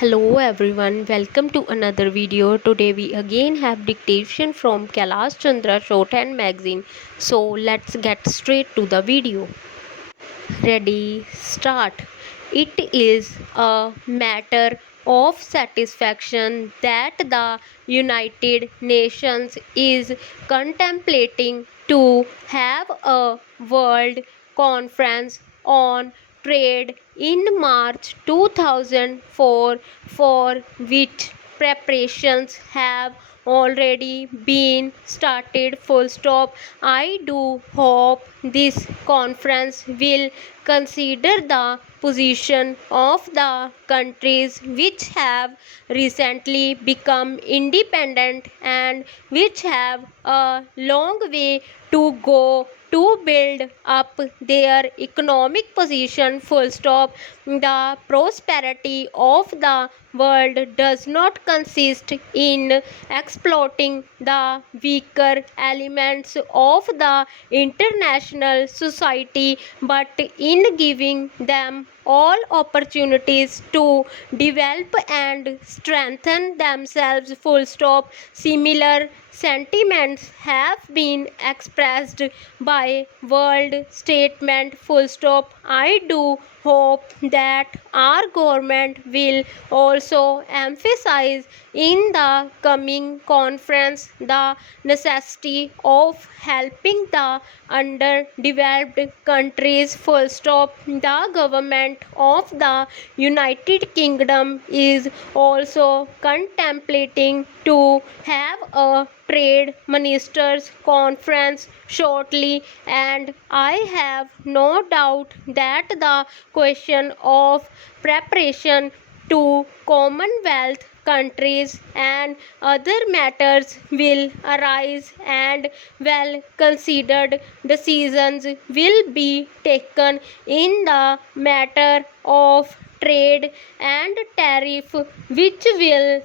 Hello everyone, welcome to another video. Today we again have dictation from Kailash Chandra Shorthand magazine. So let's get straight to the video. Ready, start. It is a matter of satisfaction that the United Nations is contemplating to have a world conference on trade in March 2004, for which preparations have already been started. Full stop. I do hope this conference will consider the position of the countries which have recently become independent and which have a long way to go to build up their economic position. Full stop. The prosperity of the world does not consist in exploiting the weaker elements of the international society, but in giving them all opportunities to develop and strengthen themselves. Full stop. Similar sentiments have been expressed by world statement. Full stop. I do hope that our government will also emphasize in the coming conference the necessity of helping the underdeveloped countries. Full stop. The government of the United Kingdom is also contemplating to have a trade ministers conference shortly, and I have no doubt that the question of preparation to Commonwealth countries and other matters will arise, and well considered decisions will be taken in the matter of trade and tariff, which will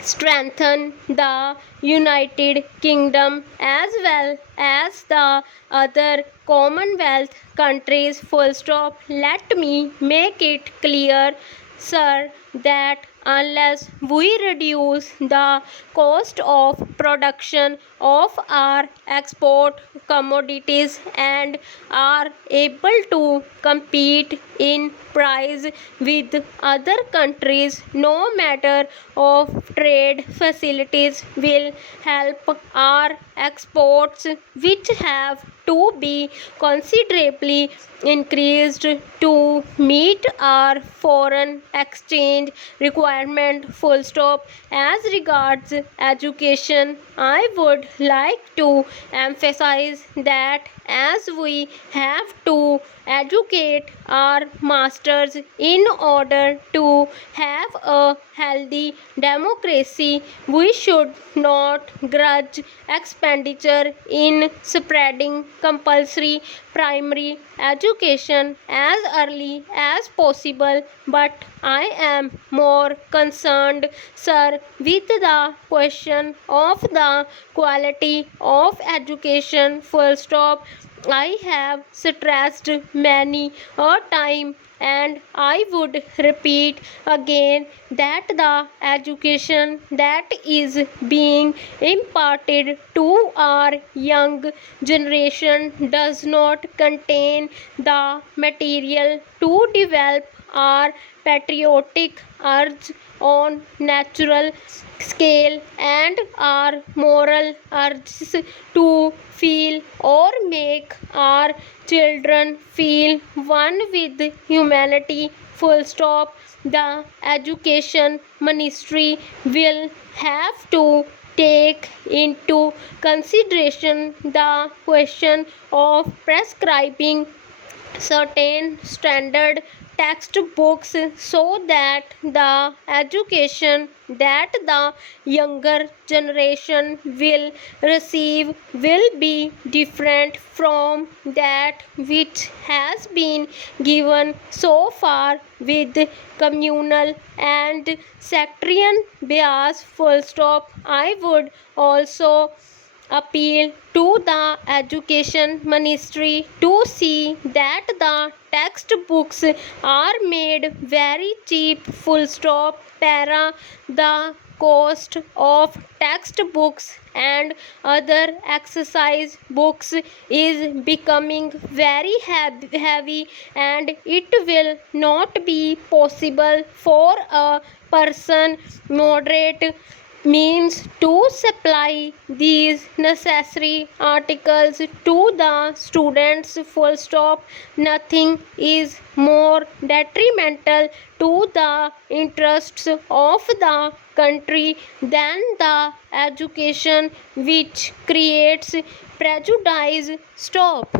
strengthen the United Kingdom as well as the other Commonwealth countries. Full stop. Let me make it clear, sir, that unless we reduce the cost of production of our export commodities and are able to compete in price with other countries, no matter of trade facilities will help our exports, which have to be considerably increased to meet our foreign exchange requirement. Full stop. As regards education, I would like to emphasize that as we have to educate our masters in order to have a healthy democracy, we should not grudge expenditure in spreading compulsory primary education as early as possible. But I am more concerned, sir, with the question of the quality of education. Full stop. I have stressed many a time, and I would repeat again that the education that is being imparted to our young generation does not contain the material to develop our patriotic urge on natural scale and our moral urges to feel or make our children feel one with humanity. Full stop. The education ministry will have to take into consideration the question of prescribing certain standard textbooks so that the education that the younger generation will receive will be different from that which has been given so far with communal and sectarian bias. Full stop. I would also appeal to the education ministry to see that the textbooks are made very cheap, full stop. Para. The cost of textbooks and other exercise books is becoming very heavy, and it will not be possible for a person moderate means to supply these necessary articles to the students, full stop. Nothing is more detrimental to the interests of the country than the education which creates prejudice. Stop.